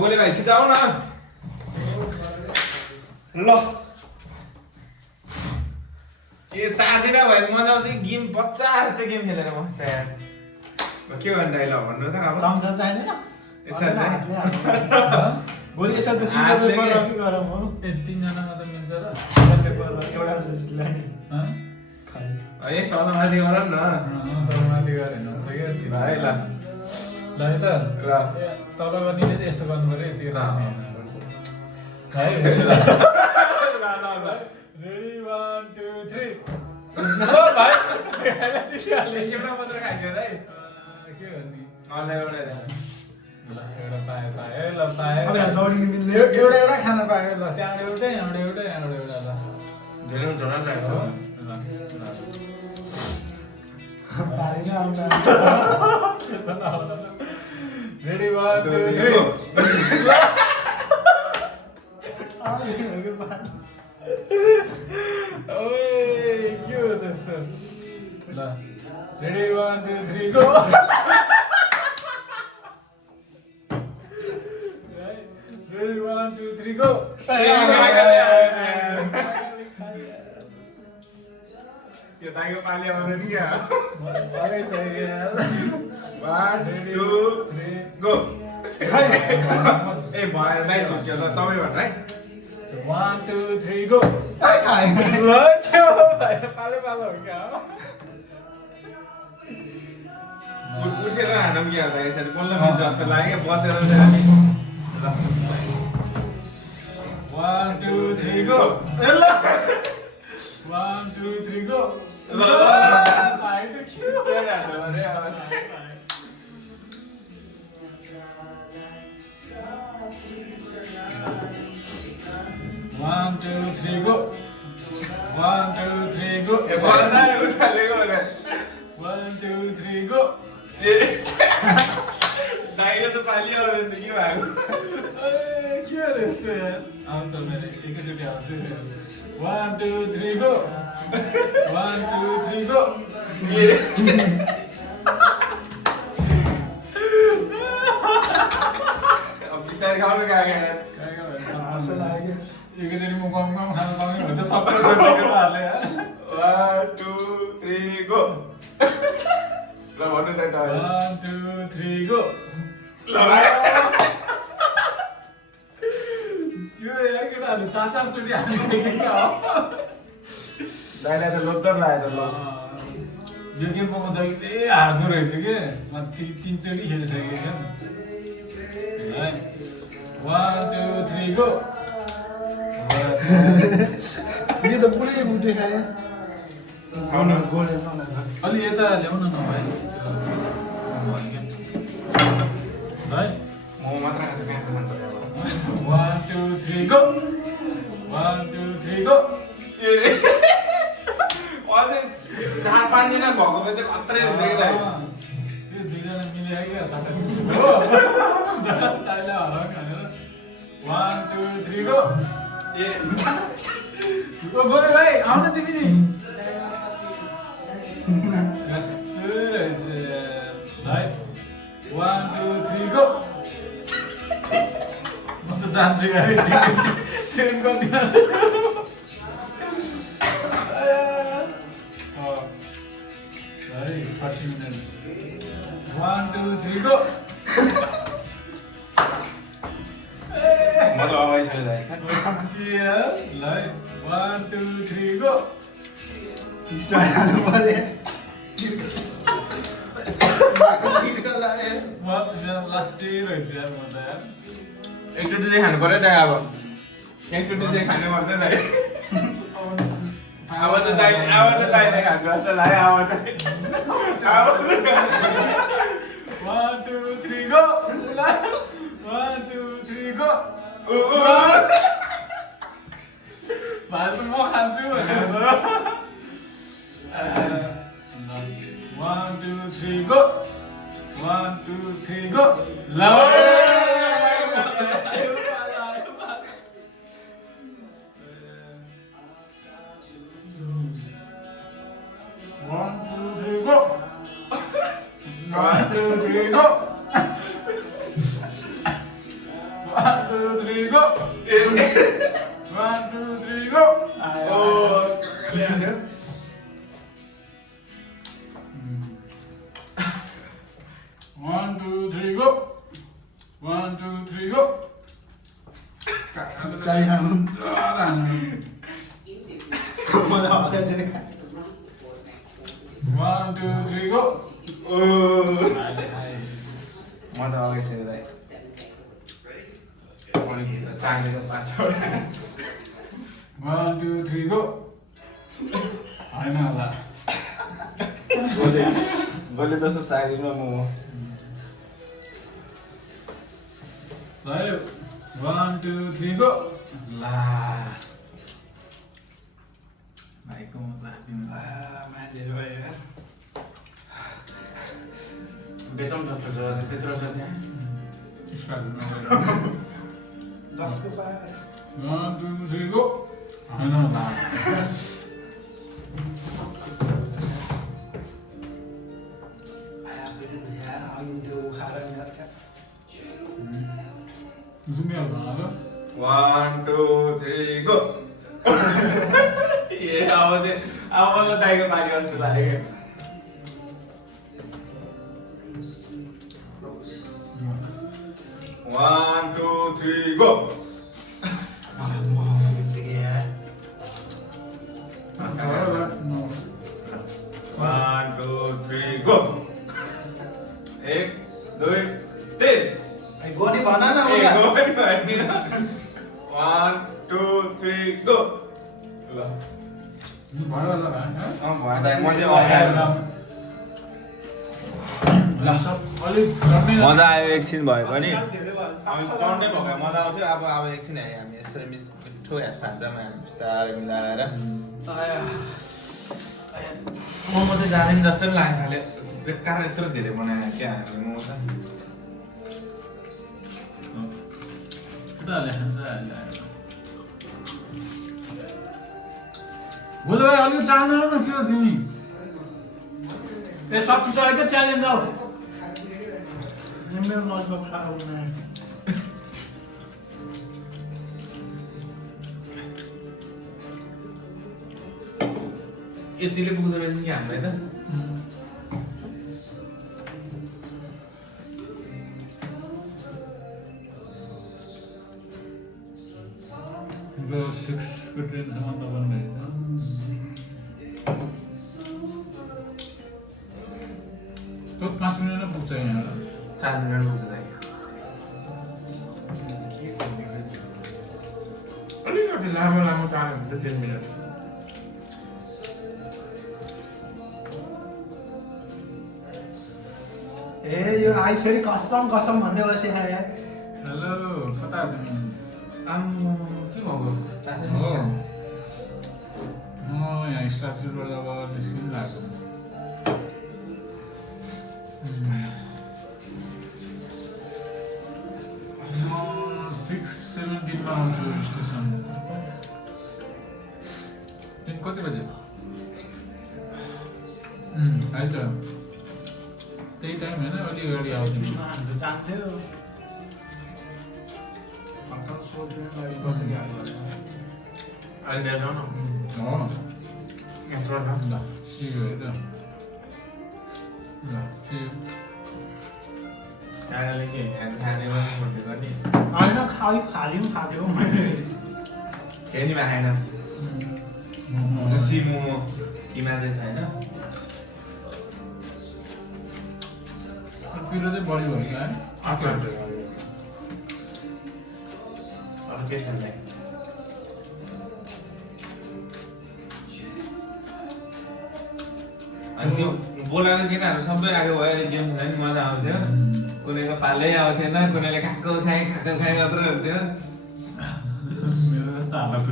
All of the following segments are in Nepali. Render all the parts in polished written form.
गोले भाइ छिटो आऊ न ल के चार्जर भयो मजा आउँछ गेम बच्चा जस्तो गेम खेलेर बस्छ यार के भन्दा ल भन्नु त अब चम्चा चाहिँदैन यसरी भोलि यसो त सिजन पेपर के गरौँ हो ए तीनजनामा त मिल्छ र सिजन पेपर एउटा जस्तो लाने ए तल माथि गर न तल माथि गरे हुन्छ क्या भाइ ल ल है त ल तल गर्नेले चाहिँ यस्तो गर्नु पर्यो त्यो राख्ने है रेडी 1 2 3 भाइ एउटा मात्र खाइदियो है के भन्ने अनलाइन एउटा ल एउटा पाए ल पाए अब यहाँ दौडिनु मिल्ने एउटा खाना पायो ल त्यहाँबाट एउटा यहाँबाट एउटा यहाँबाट एउटा ल धेरै हुन्छ होला नि हो त पारेन आउँदा रेडी 1 2 3 ओए के हो त्यस्तो ल रेडी 1 2 3 गो रेडी 1 2 3 गो यो दाइको पाली आउँदैन क्या अरे सही यार 1 2 3 गो ए भएर दाइ झुक्यो ल तपाईँ भन्न है 1 2 3 गो खाएन ल के हो भाइ पालो पालो हो क्या उठेर हानौँ क्या दाइ यसरी बल्ल मिल्छ जस्तो लाग्यो बसेर चाहिँ हामी 1 2 3 गो ल 1 2 3 गो ल भाइ त खिसेर हाल्नु अरे One, two, three, go. 1 2 3 go. ए भन्दा उचालेको भने 1 2 3 go. ए दाइले त पाली आउँदैन के भएको के हो यस्तो यार आउँछ मेरो एकैचोटि आउँछ 1 2 3 go. 1 2 3 go. अब बिस्तारै खानु गएको आउँछ लाग्यो एकैचोटि म गम खानु पाउने भने त सबै सबै हाल्ने यार 1 2 3 गो ल भन्नु त 1 2 3 go. ल भाइ यो यार केटाहरु चार चोटि हालिसकेको क्या हो दाइलाई त लोद्धर लाग्यो त ल यो गेम म जहिले हार्दो रहेछ के म तीनचोटि खेलिसकेको छु है 1 2 3 go. यो त पुरै मुटे खाए आउनु गोले अलि यता ल्याउन न भाइ है म मात्र खान्छ बिहान खानु 1 2 3 go. 1 2 3 go. ए अझै 4-5 दिन भएको भए चाहिँ खत्रै हुन्थ्यो कि दाइ त्यो दुईजना मिलेर क्या सबै हो ताइला हराउनु भनेर 1 2 3 go. ए ओ गोरे भाइ आउन तिमी नि कस्तो रहेछ भाइ 1 2 3 go. म त जान्छु गाडी ट्रेन गर्दिन है 40 मिनट 1 2 3 go. म त अगाइसक्यो दाइ 1 2 3 go. स्टार्ट हाल्नु पर्यो लास्टै रहेछ यार म त यार एकचोटि चाहिँ खानु पर्यो दाइ अब एकचोटि चाहिँ खानु पर्छ दाइ अब त दाइले खानु जस्तो लाग्यो अब चाहिँ 1 2 3 go. 1 2 3 go. भाइ म खान्छु भनेर 1 2 3 go. 1 2 3 go. ल 1 2 3 go. 1 2 3 go 1 2 3 go 1 2 3 go One, two, three, go! 1 2 3 go! Kaya naman. Wala ka dyan. 1 2 3 go! म त अघि सिक्दै चाँडीको 5 वटा 1 2 3 go! होइन होला गोली जस्तो चाँडीमा मोमो भयो 1 2 3 go! ला भाइको मजा मान्छेहरू भयो यार। बेचौँ जस्तो छ त्यत्रो छ त्यहाँ दसको पाए 1 2 3 go! होइन होला यार अघि त्यो खाएर यार घुमिहाल्नु होला 1 2 3 गो ए अब मलाई दाइको पानी जस्तो लाग्यो 1 2 3 गो No. 1 2 3 गो 1 2 3 गोली भन न ए गो पनि भन्दिन 1 2 3 गो ल भयो होला भाइ भन्दा मैले अगाडि मजा आयो एकछिन भए पनि चढ्नै भएको मजा आउँथ्यो अब एकछिन हामी यसरी मिठो ह्याप सान्छमा हामी बिस्तारै मिलाएर मोमो चाहिँ जाँदैन जस्तो पनि लाग्न थाल्यो बेकार यत्रो धेरै बनायो क्या हामी मोमो त केटाहरूले खान्छ बोलो भाइ अलिक चाहनु न के हो तिमी ए सबै चलेको च्यालेन्ज आऊ मेरो नजमा खाऊ न यतिले पुग्दो रहेछ कि हामीलाई त यो 6 को ट्रेनसम्म त बन्दै तो 5 मिनट नै पुग्छ यहाँ 4 मिनट पुग्छ दाइ अलिकति लामो चाल्यो भने त 10 मिनट ए यो आइस फेरि कसम कसम भन्दै बसे यार हेलो कता तिमी आम्म के भएको हो म यहाँ स्टाफबाट अब निस्किनु लाग्यो 6:17 मा आउँछु स्टेसन तिमी कति बजे आइज त्यही टाइम होइन अलि अगाडि आउँछु हाम्रो जान्थ्यो अङ्कल सोध्नु लागि बसेको अहिले जाउँ न हो यत्रो न ल सी यु है त ल सी यु काकाले के ह्यान्ड खानेमा छोडिदिएको नि होइन खाली पनि खाएको मैले केही नि खाएन जुसी मोमो किमा चाहिँ छैन पिरो चाहिँ बढी भयो क्या है अर्को अर्कै छैन अनि त्यो बोलाएको केटाहरू सबै आएको भयो गेम खेल्दा नि मजा आउँथ्यो कुनैको पालै आउँथेन कुनैले खाएको खाएँ मात्रै हुन्थ्यो मेरो जस्तो हालत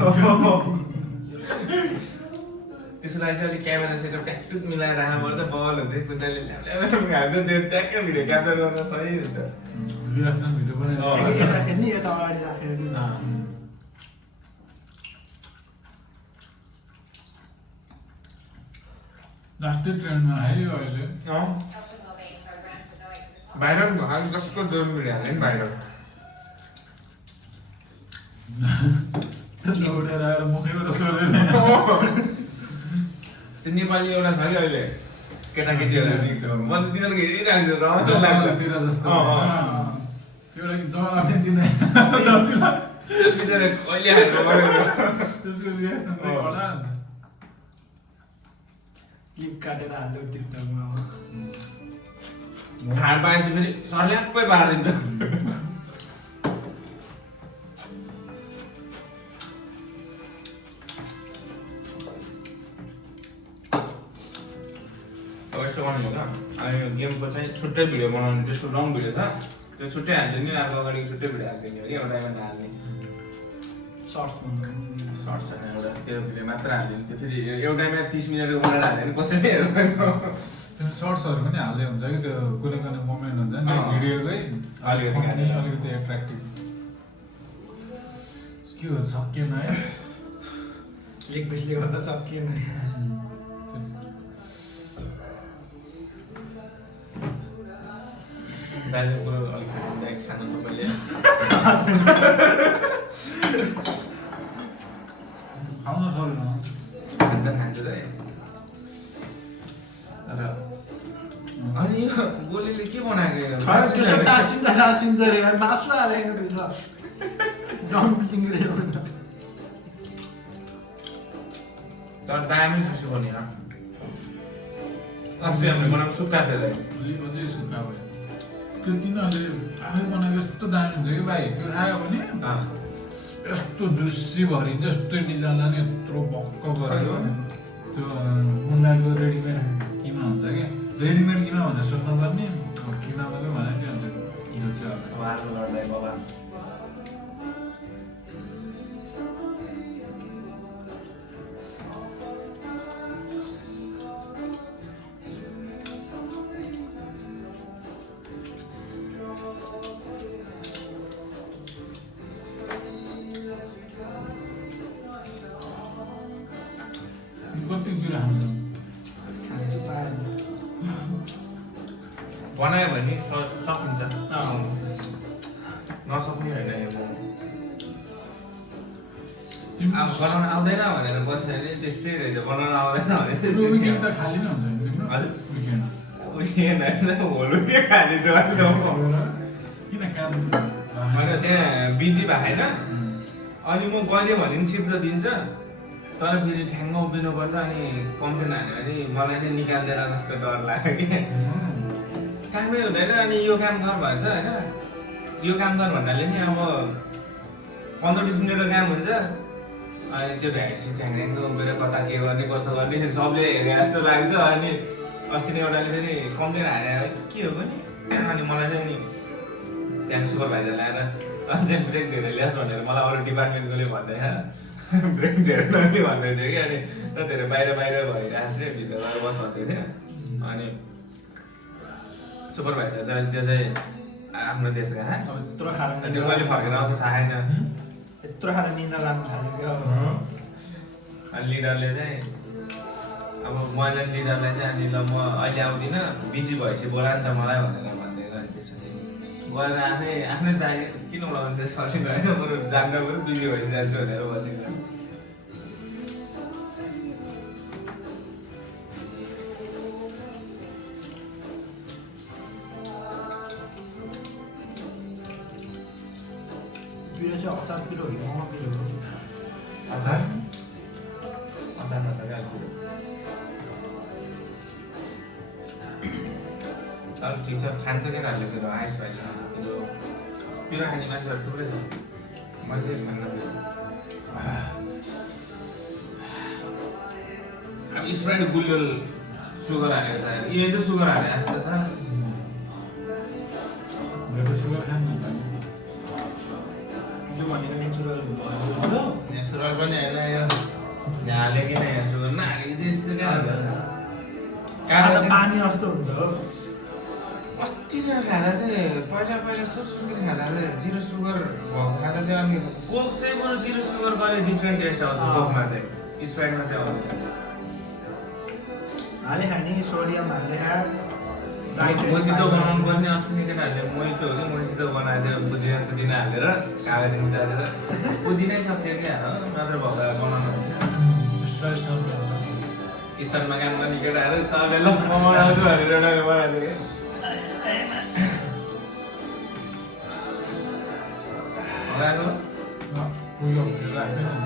त्यसको लागि चाहिँ अलिक क्यामेरा सेटअप ट्याकटुक मिलाएर राख्नुपर्छ बल हुन्थ्यो कुनैले ल्याउल्याउनु खान्छ त्यो ट्याक्कै भिडियो क्याप्चर गर्न सही हुन्छ रियाक्सन भिडियो पनि यता खेल्ने यता अगाडि राखेर लास्टै ट्रेनमा आयो अहिले भाइरल भयो जसको जोर भिडियो हाल्ने नि भाइरल उठेर आएर मुखैबाट सोधेन त्यो नेपाली एउटा छ कि अहिले केटाकेटीहरू देख्छु म त तिनीहरूको हेरिरहेको छु रमाइलो लाग्छ तिर जस्तो त्यो लागि जो अर्जेन्टिना बिचरा कहिले हाल्नु पऱ्यो त्यसको रियाक्सन चाहिँ होला क्लिप काटेर हाल्यो टिकटकमा खान पाएपछि फेरि सर्ल्याप्पै पारिदिन्छ अब यस्तो गर्नु होला अनि यो गेमको चाहिँ छुट्टै भिडियो बनाउने त्यस्तो लङ भिडियो छ त्यो छुट्टै हालिदिने अर्को अगाडि छुट्टै भिडियो हालिदिने हो कि एउटामा नहाल्ने सर्ट्स भन्नु सर्ट छैन एउटा त्यो भिडियो मात्र हालिदिने त्यो फेरि एउटामा 30 मिनटको बनाएर हाल्यो भने कसैले हेर्दैन त्यो सर्ट्सहरू पनि हाल्दै हुन्छ कि त्यो कुनै कुनै मोमेन्ट हुन्छ नि भिडियोकै अलिकति एट्र्याक्टिभ के हो सकिएन है एक बेसले गर्दा सकिएन दाइले कुरो अलिक खानु सबैले खाउन सक्दैन खान्छ त अनि गोलीले के बनाएको त्यसो टासिन्छ रे मासु हालेको रहेछ डम्पिङ रे तर दामी खुसी बन्यो अस्ति हामीले बनाएको सुक्खा थियो अझै सुक्खा भयो त्यो तिनीहरूले आफै बनाएको यस्तो दामी हुन्छ कि भाइ त्यो खायो भने यस्तो जुसी भरिन्छ यस्तो निजाला नि यत्रो भक्क गरेको त्यो मुन्डाको रेडिमेड किमा हुन्छ क्या रेडिमेड किमा भनेर सोध्नु पर्ने किमा मात्रै भने के हुन्छ यो चाहिँ बाबा कति कुरा हाम्रो बनायो भने सकिन्छ नसक्ने होइन यो मोमो अब बनाउन आउँदैन भनेर बस्यो भने त्यस्तै रहेछ बनाउन आउँदैन भने विकेन्ड त खाली नै हुन्छ नि विकेन्ड होल के खाने छ किन काम मैले त्यहाँ बिजी भएन अनि म गइदिएँ भने नि सिफ्ट त दिन्छ तर फेरि ठ्याङ्ग उभिनुपर्छ अनि कम्प्लेन हाल्यो भने मलाई नै निकाल्दैन जस्तो डर लाग्यो कि कामै हुँदैन अनि यो काम गर भन्छ होइन यो काम गर भन्नाले नि अब 15-20 मिनटको काम हुन्छ अनि त्यो भ्याएपछि ठ्याङ्ग उभिएर कता के गर्ने कसो गर्ने फेरि सबले हेरे जस्तो लाग्छ अनि अस्ति नै एउटाले फेरि कम्प्लेन हालेर के हो पनि अनि मलाई चाहिँ नि त्यहाँ सुपरभाइजर ल्याएर अझै ब्रेक धेरै ल्यास भनेर मलाई अरू डिपार्टमेन्टकोले भन्दैन ब्रेक धेरै ननि भन्दै थियो कि अनि त धेरै बाहिर भइरहेको थियो भित्र गएर बस भन्दै थियो अनि सुपरभाइजर चाहिँ त्यो चाहिँ आफ्नो देशका यत्रो खाएर त्यो कहिले फर्केर आउँछ थाहा छैन यत्रो खाएर निन्द्रा लाग्नु थाल्यो अनि लिडरले चाहिँ अब मैले लिडरलाई चाहिँ अनि ल म अहिले आउँदिनँ बिजी भएपछि बोला नि त मलाई भनेर भन्दै गयो त्यसपछि गएर आफ्नै चाहियो किन उडाउनु त्यो सकिँदैन होइन बरु जान्न बरु बिजी भएपछि जान्छु भनेर बसेको बियो चाहिँ 1000 किलो हो मोमो किलो हो तर ठिक छ खान्छ क्या राख्यो त्यो आइस भाइले खान्छ त्यो पिरो खाने मान्छेहरू थुप्रै छ मैले चाहिँ खान्न अब स्प्राइट गुलियो सुगर हालेको छ यो त सुगर हाले जस्तो छ मेरो सुगर खानु यो भनेको नेचुरल भयो नेचुरल पनि होइन यो हाल्यो कि यहाँ सुगर नहालेको त्यस्तो क्या सादा पानी जस्तो हुन्छ हो अस्ति नै खाँदा चाहिँ पहिला सुरसुर खाँदा चाहिँ 0 सुगर भएको खाँदा चाहिँ अनि कोक चाहिँ बरु 0 सुगर गर्ने डिफ्रेन्ट टेस्ट आउँछ कोकमा चाहिँ स्प्राइटमा चाहिँ आउँदैन हाले खाने सोडियम हाल्ने खा मोजितो बनाउनु पर्ने अस्ति नै केटाहरूले मोहितो हो कि मोजितो बनाएको थियो पुदिना सुदिना हालेर कागज हालेर पुदिनै सक्यो क्या हो मात्र भएर बनाउनु किचनमा काम गर्ने केटाहरू सबैलाई म बनाउँछु भनेर एउटा बनाएको लगाएको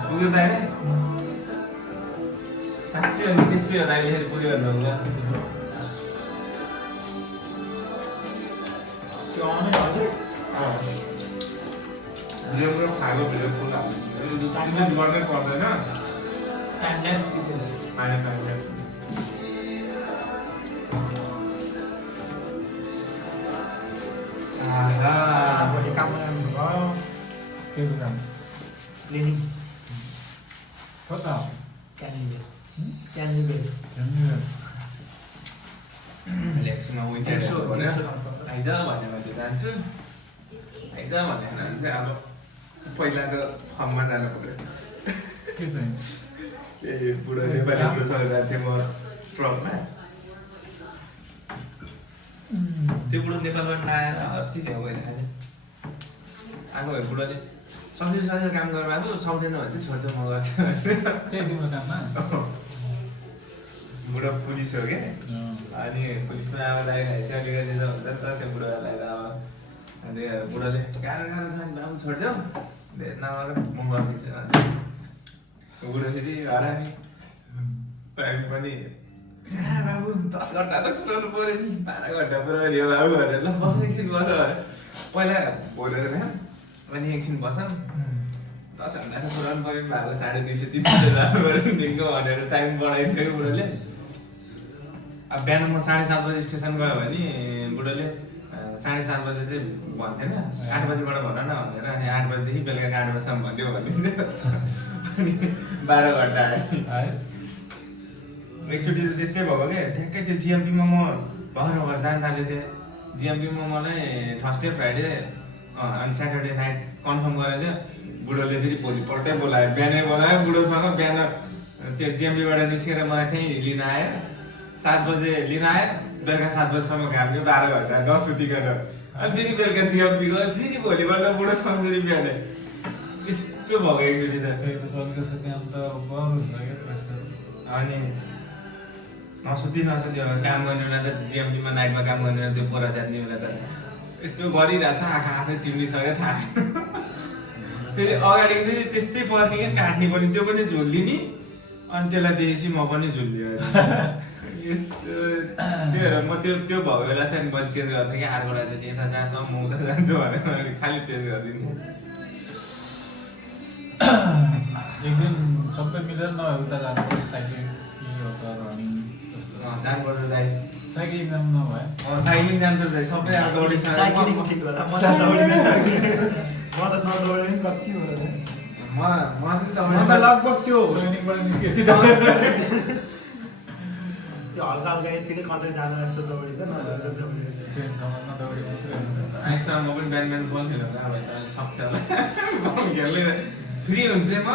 पुग्यो त होइन साँच्ची हो नि त्यसै हो अहिले पुग्यो भन्नु खाएको भिडियो फुल गर्नै पर्दैन भोलि काम गर्नुभयो के काम क्लिनिङ कता हो क्यान्डिडेट इलेक्सनमा आइज भन्ने मान्छे जान्छु आइज भन्ने भने चाहिँ अब पहिलाको फर्ममा जानु पऱ्यो के चाहिँ ए बुढो नेपाली बुढो सर जान्थेँ म ट्रकमा त्यो बुढो नेपालबाट आएर अति झ्याउ भइरहेको आएको भए बुढोले सजिलो सजिलो काम गर्नुभएको सक्दैन भने चाहिँ छोड्छु म गर्छु त्यही तिम्रो काममा बुढो पुलिस हो क्या अनि पुलिसमा अब लागिरहेको छ अलिकति त हुन्छ नि त त्यो बुढोहरूलाई त अब अनि बुढोले गाह्रो गाह्रो छ नि बाबु छोडिदेऊ नगर म गरिदिन्छु बुढो फेरि हरानी पनि बाबु 10 घन्टा त पुऱ्याउनु पऱ्यो नि 12 घन्टा पुऱ्याउने हो बाबु भनेर ल बस एकछिन बस पहिला भोलेर भ्याम अनि एकछिन बसौँ 10 घन्टा त पुऱ्याउनु पऱ्यो नि बाबु 250 300 जानु पऱ्यो दिनको भनेर टाइम बढाइदियो बुढोले अब बिहान म 7:30 बजे स्टेसन गयो भने बुढोले 7:30 बजे चाहिँ भन्थेन 8 बजीबाट भन न भनेर अनि 8 बजेदेखि बेलुका 8 बजीसम्म भन्थ्यो भने अनि 12 घन्टा आयो एकचोटि त्यस्तै भएको क्या ठ्याक्कै त्यो जिएमपीमा म भर्खर जान थालेको थिएँ जिएमपीमा मलाई थर्सडे फ्राइडे अनि स्याटरडे नाइट कन्फर्म गरेको थियो बुढोले फेरि भोलिपल्टै बोलायो बिहानै बोलायो बुढोसँग बिहान त्यो जिएमपीबाट निस्केर मलाई त्यहीँ लिन आयो 7 बजे लिन आयो बेलुका 7 बजीसम्म घाम थियो 12 घन्टा नसुतिकन अनि फेरि बेलुका जिएमपी गयो फेरि भोलिपल्ट बुढोसँग फेरि बिहानै त्यस्तो भएको एकचोटि त अनि नसुति काम गर्नेलाई त जिएमपीमा नाइटमा काम गर्ने त्यो बोरा जान्नेलाई त यस्तो गरिरहेछ आँखा आफै चिम्लिसक्यो थाहा फेरि अगाडि फेरि त्यस्तै पर्ने क्या काट्ने पनि त्यो पनि झुल्लिने अनि त्यसलाई देखेपछि म पनि झुल्लियो यस्तो त्यही भएर म त्यो भएको बेला चाहिँ मैले चेन्ज गर्थेँ कि अर्को बेला चाहिँ यता जान्छ म उता जान्छु भनेर मैले खालि चेन्ज गरिदिन्थेँ एक दिन सबै मिलेर न उता जानु पर्यो साइक्लिङ रनिङ जानुपर्छ दाइ साइक्लिङ जानु नभए साइक्लिङ जानुपर्छ सबै अब दौडिन्छ साइक्लिङ ठिक होला म त दौडिनै सक्दिनँ म त नदौडे नि कति हो म त लगभग त्यो सैनिकबाट निस्केपछि त्यो हल्का हल्का यतिकै कतै जानु जस्तो दौडिँदैन ट्रेनसम्म नदौडी मात्रै हुन्छ आइसम्म म पनि बिहान बल खेल्नु अब सक्छ होला बल खेल्ने फ्री हुन्छ म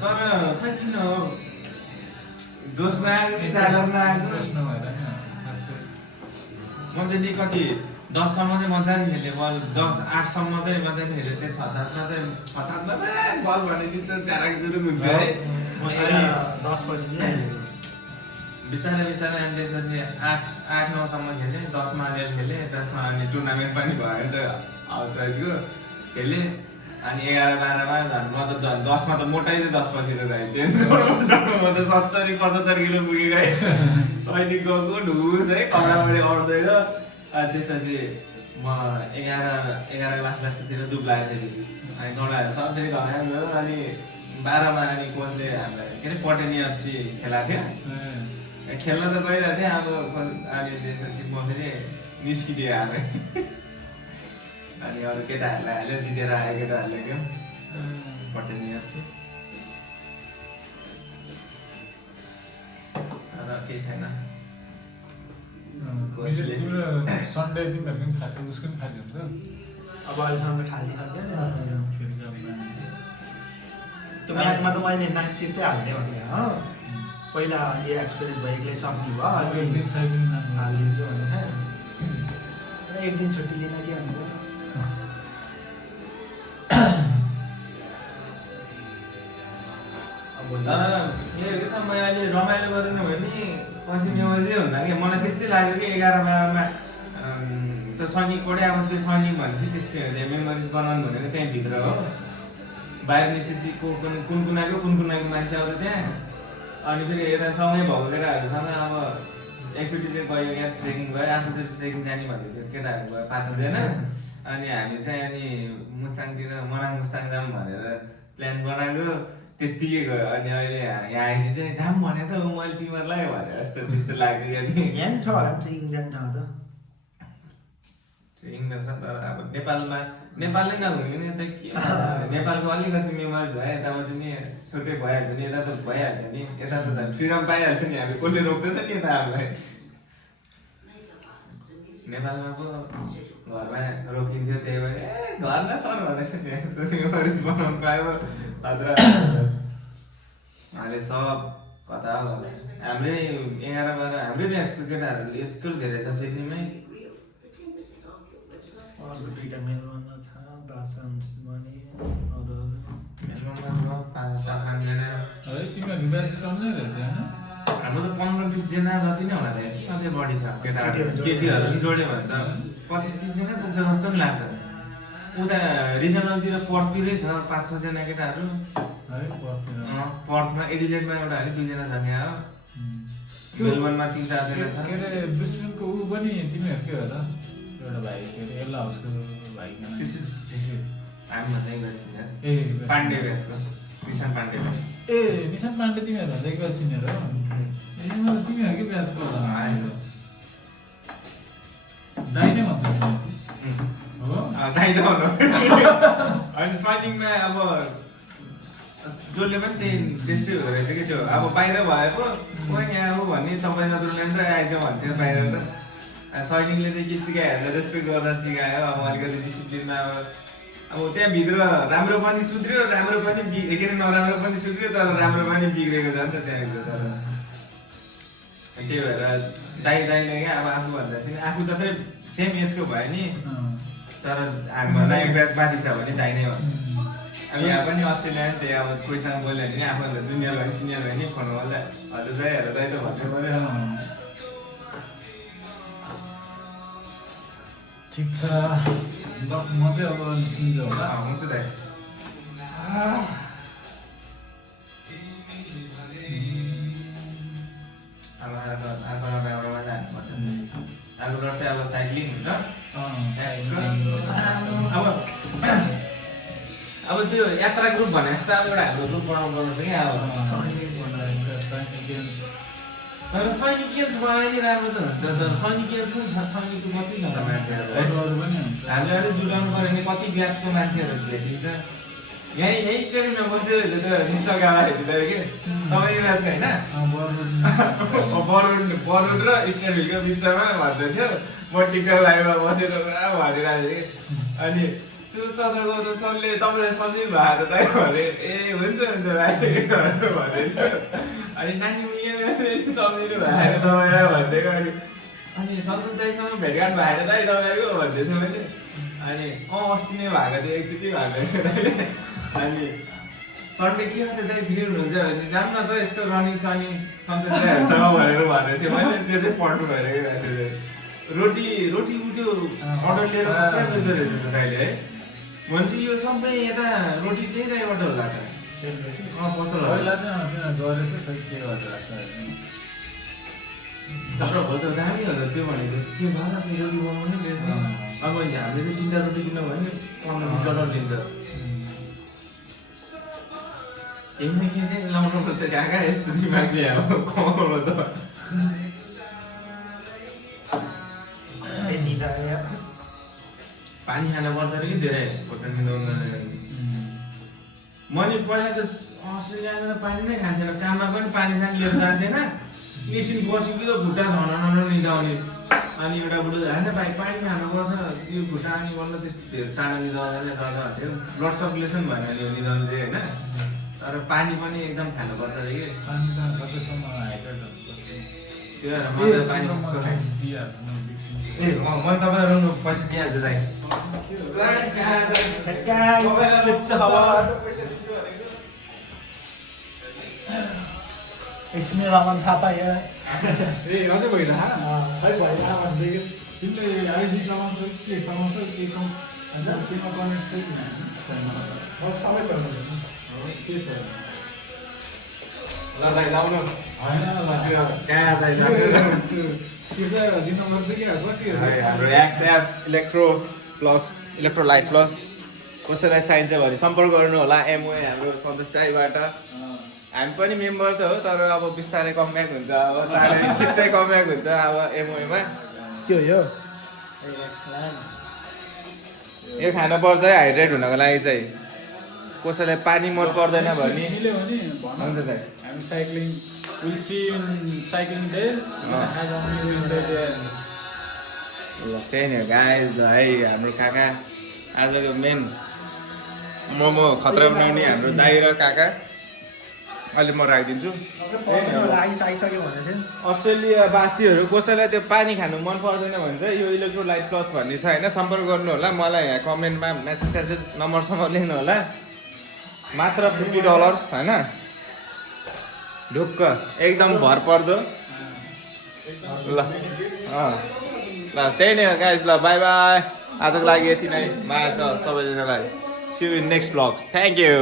तर खै किन हो जोस नआएको प्रश्न भएर म चाहिँ कति 10 सम्म चाहिँ मजाले खेलेँ बल 10 8 सम्म चाहिँ मजाले खेलेँ त्यो 6 7 मा चाहिँ 6 7 मा बल भनेपछि त चाराक जुरुक हुन्छ है म 10 बजी चाहिँ बिस्तारै बिस्तारै अनि त्यसपछि 8 9 सम्म खेलेँ 10 मा अलिअलि खेलेँ 10 मा अनि टुर्नामेन्ट पनि भयो नि त हाउस साइजको खेलेँ अनि 11 12 मा म त 10 मा त मोटाइ 10 पछि त गएँ म त 70 75 किलो पुगेको है सैनिक गएको ढुस है कपडाबाट अड्दैन अनि त्यसपछि म 11 क्लास लास्टतिर दुब्लाएको थिएँ अनि नौडाहरू सब फेरि घर आयो अनि 12 मा अनि कोचले हामीलाई के अरे पटेनी एफसी खेलाएको थियो खेल्न त गइरहेको थिएँ अब अनि त्यसपछि म फेरि निस्किदिएँ हालेँ अनि अरू केटाहरूलाई हाल्यो जितेर आयो केटाहरूले क्या पटेनी एफसी तर केही छैन तिम्रो सन्डे दिनहरू पनि खाएको उसको पनि खाएको हुन्छ अब अहिलेसम्म त खाली त्यो म्याचमा त मैले नाइट सिफ्टै हाल्ने भने हो पहिला यो एक्सपिरियन्स भयो एक्लै सक्ने भयो अहिले साइक्लिङ हालिदिन्छु भने एक दिन छुट्टी लिन के हुन्छ यो समय अहिले रमाइलो गरेन भने पछि मेमोरी चाहिँ हुन्न कि मलाई त्यस्तै लाग्यो कि 11 12 त्यो सैनिकबाटै अब त्यो सैनिक भनेपछि त्यस्तै हो मेमोरिज बनाउनु भनेको त्यहीँभित्र हो बाहिर निस्केपछि कुन कुनाको मान्छे आउँछ त्यहाँ अनि फेरि यता सँगै भएको केटाहरूसँग अब एकचोटि चाहिँ गयो यहाँ ट्रेकिङ गयो आफूचोटि ट्रेकिङ जाने भन्दै थियो केटाहरू गयो 5-6जना अनि हामी चाहिँ अनि मुस्ताङतिर मनाङ मुस्ताङ जाऊँ भनेर प्लान बनाएको त्यत्तिकै गयो अनि अहिले यहाँ आएपछि चाहिँ जाऊँ भने त मैले तिमीहरूलाई भनेर जस्तो त्यस्तो लाग्छ कि यहाँ नि छ होला ट्रेकिङ जाने ठाउँ त ट्रेकिङ त छ तर अब नेपालमा नेपालै नहुने नि त के नेपालको अलिकति मेमोरिज भयो यताबाट नि छुट्टै भइहाल्छ नि यता त भइहाल्छ नि यता त झन् फ्रिडम पाइहाल्छ नि हामी कसले रोक्छ त नि यता हामीलाई नेपालमा पो घरमा रोकिन्थ्यो त्यही भएर घर न सर भनेर नि यस्तो मेमोरिज बनाउनु पायो अझ अहिले सब कता हो हाम्रै 11-12 हाम्रै ब्याचको केटाहरूले यस्तो धेरै छ सिडनीमै अर्को दुईटा मेलबर्नमा छ दर्शन भने अरू मेलबर्नमा 5-7-5जना है तिमीहरूको ब्याच कमै रहेछ हैन हाम्रो त 15-20 जना जति नै होला त के अझै बढी छ केटीहरू पनि जोड्यो भने त 25-30 जना पुग्छ जस्तो पनि लाग्छ उता रिजनलतिर पर्थतिरै छ 5-6 जना केटाहरू है पर्थमा एडिलेडमा एउटा है 2 जना छ यहाँ मेलबर्नमा 3-4 जना छ के अरे ब्रिस्बेनको ऊ पनि तिमीहरूकै हो त एउटा भाइ के अरे एल्ला हाउसको भाइ सिसी हामी भन्दै गर्छौँ ए पाण्डे ब्याचको निशान पाण्डे ब्याच ए निशान पाण्डे तिमीहरू भन्दै गयो सिनियर हो ए मलाई तिमीहरूकै ब्याचको होला दाइ नै भन्छ हो दाइ त भन्नु अनि सैनिकमा अब जसले पनि त्यस्तै हुँदो रहेछ कि त्यो अब बाहिर भए पो यहाँ हो भन्ने तपाईँ जत्रो त आइज भन्थ्यो बाहिर त सैनिकले चाहिँ के सिकायो भने रेस्पेक्ट गर्न सिकायो अब अलिकति डिसिप्लिनमा अब त्यहाँभित्र राम्रो पनि सुध्रियो राम्रो पनि के अरे नराम्रो पनि सुध्रियो तर राम्रो पनि बिग्रेको छ नि त त्यहाँभित्र तर त्यही भएर दाइले क्या अब आफूभन्दा चाहिँ आफू जत्रै सेम एजको भयो नि तर हामीभन्दा एक ब्याच माथि छ भने दाइ नै हो अब यहाँ पनि अस्ट्रेलिया नि त्यही अब कोहीसँग बोल्यो भने आफूभन्दा जुनियर भयो सिनियर भयो नि फोन बोल्दा हजुर दाइहरू दाइ त भन्नु पऱ्यो ठिक छ ल म चाहिँ अब निस्किन्छु होला हुन्छ दाइ अब चाहिँ अब साइक्लिङ हुन्छ अब त्यो यात्रा ग्रुप भने जस्तो अब एउटा हाम्रो ग्रुप बनाउनु पर्छ क्या अब तर सैनिक गेम्स बनाए नि राम्रो त हुन्छ तर सैनिक गेम्स पनि छ सैनिकको कति छ त मान्छेहरू हामीले अलिक जुटाउनु पऱ्यो भने कति ब्याचको मान्छेहरू भेटिन्छ यही स्टेडियममा बस्दै रहेछ त निस्सका हेर्दै कि तपाईँको ब्याच होइन बरुड र स्टेडियमको बिचमा भन्दै थियो म टिकटक लाइभमा बसेर भनिरहेको थिएँ कि अनि चन्द्रको सरले तपाईँलाई सम्झिनु भएको त भने ए हुन्छ भाइ भनेको थियो अनि नानी सम्झिनु भएर तपाईँलाई भनिदिएको अनि सन्तोष दाइसँग भेटघाट भएर दाइ तपाईँको भन्दै थियो मैले अनि अस्ति नै भएको थियो एकचोटि भएको दाइले अनि सन्डे के गर्दै दाइ फ्री हुनुहुन्छ भने जाऊँ न त यसो रनिङ सनिङ सन्तोष दाइहरूसँग भनेर भनेको थियो मैले त्यो चाहिँ पढ्नु भएर रोटी रोटी त्यो अर्डर लिएर मात्रै बुझ्दो रहेछ त दाइले है भन्छ यो सबै यता रोटी त्यही दाइबाट होला त पसल तर हो त दामी हो त त्यो भनेको के छ न त्यो रोटी बनाउनु बेच्ने अब हामीले चाहिँ 3टा रोटी किन्नु भयो नि $15-20 लिन्छ केही के चाहिँ लाउनु पर्छ काका यस्तो दिमाग चाहिँ अब कमाउनु त पानी खानु पर्छ अरे कि धेरै फोटो मिलाउनु मैले पहिला त अस्ट्रेलियामा त पानी नै खान्थेन काममा पनि पानी सानी लिएर जान्थेन एकछिन बसेको त खुट्टा धन निदाउने अनि एउटा बुढो होइन भाइ पानी खानुपर्छ यो खुट्टा अनि बल्ल त्यस्तो धेरै चाँडो निदाउँदैन भन्थ्यो ब्लड सर्कुलेसन भएन नि निदाउनु चाहिँ होइन तर पानी पनि एकदम खानुपर्छ अरे कि पानी त सकेसम्म हाइड्रेट हुनुपर्छ त्यो मजाले पानी दिइहाल्छु म मिक्सिङ ए म तपाईँलाई रुनु पैसा दिइहाल्छु दाइ इसमें रामन थापा है ए अझै भइरहेको खै भइरहेको भन्दै तिमीले आइजी चलाउँछ के चलाउँछ के कम अन्त तिम्रो कमेन्ट चाहिँ किन म सबै गर्नु के छ ल दाइ लाउनु होइन कहाँ दाइ जानु त्यो चाहिँ दिनुपर्छ कि कति हाम्रो एक्सएस इलेक्ट्रो प्लस इलेक्ट्रोलाइट प्लस कसैलाई चाहिन्छ भने सम्पर्क गर्नु होला एमओए हाम्रो सन्तोष दाइबाट हामी पनि मेम्बर त हो तर अब बिस्तारै कमब्याक हुन्छ अब चाँडै छिट्टै कमब्याक हुन्छ अब एमओएमा के हो यो यो खानुपर्छ है हाइड्रेट हुनको लागि चाहिँ कसैलाई पानी मन पर्दैन भने मिल्यो भने भन हुन्छ दाइ हामी cycling will see in cycling day has amazing day ल त्यही नै गाइज ल है हाम्रो काका आजको मेन मोमो खतरा बनाउने हाम्रो दाइ र काका अहिले म राखिदिन्छु आइसक्यो भने चाहिँ अस्ट्रेलियावासीहरू कसैलाई त्यो पानी खानु मन पर्दैन भने चाहिँ यो इलेक्ट्रोलाइट प्लस भन्ने छ होइन सम्पर्क गर्नु होला मलाई यहाँ कमेन्टमा मेसेज नम्बरसम्म लेख्नु होला मात्र $50 होइन ढुक्क एकदम भरपर्दो ल ल त्यही नै हो गाइस ल बाई बाई आजको लागि यति नै माया छ सबैजनालाई see you in next blog thank you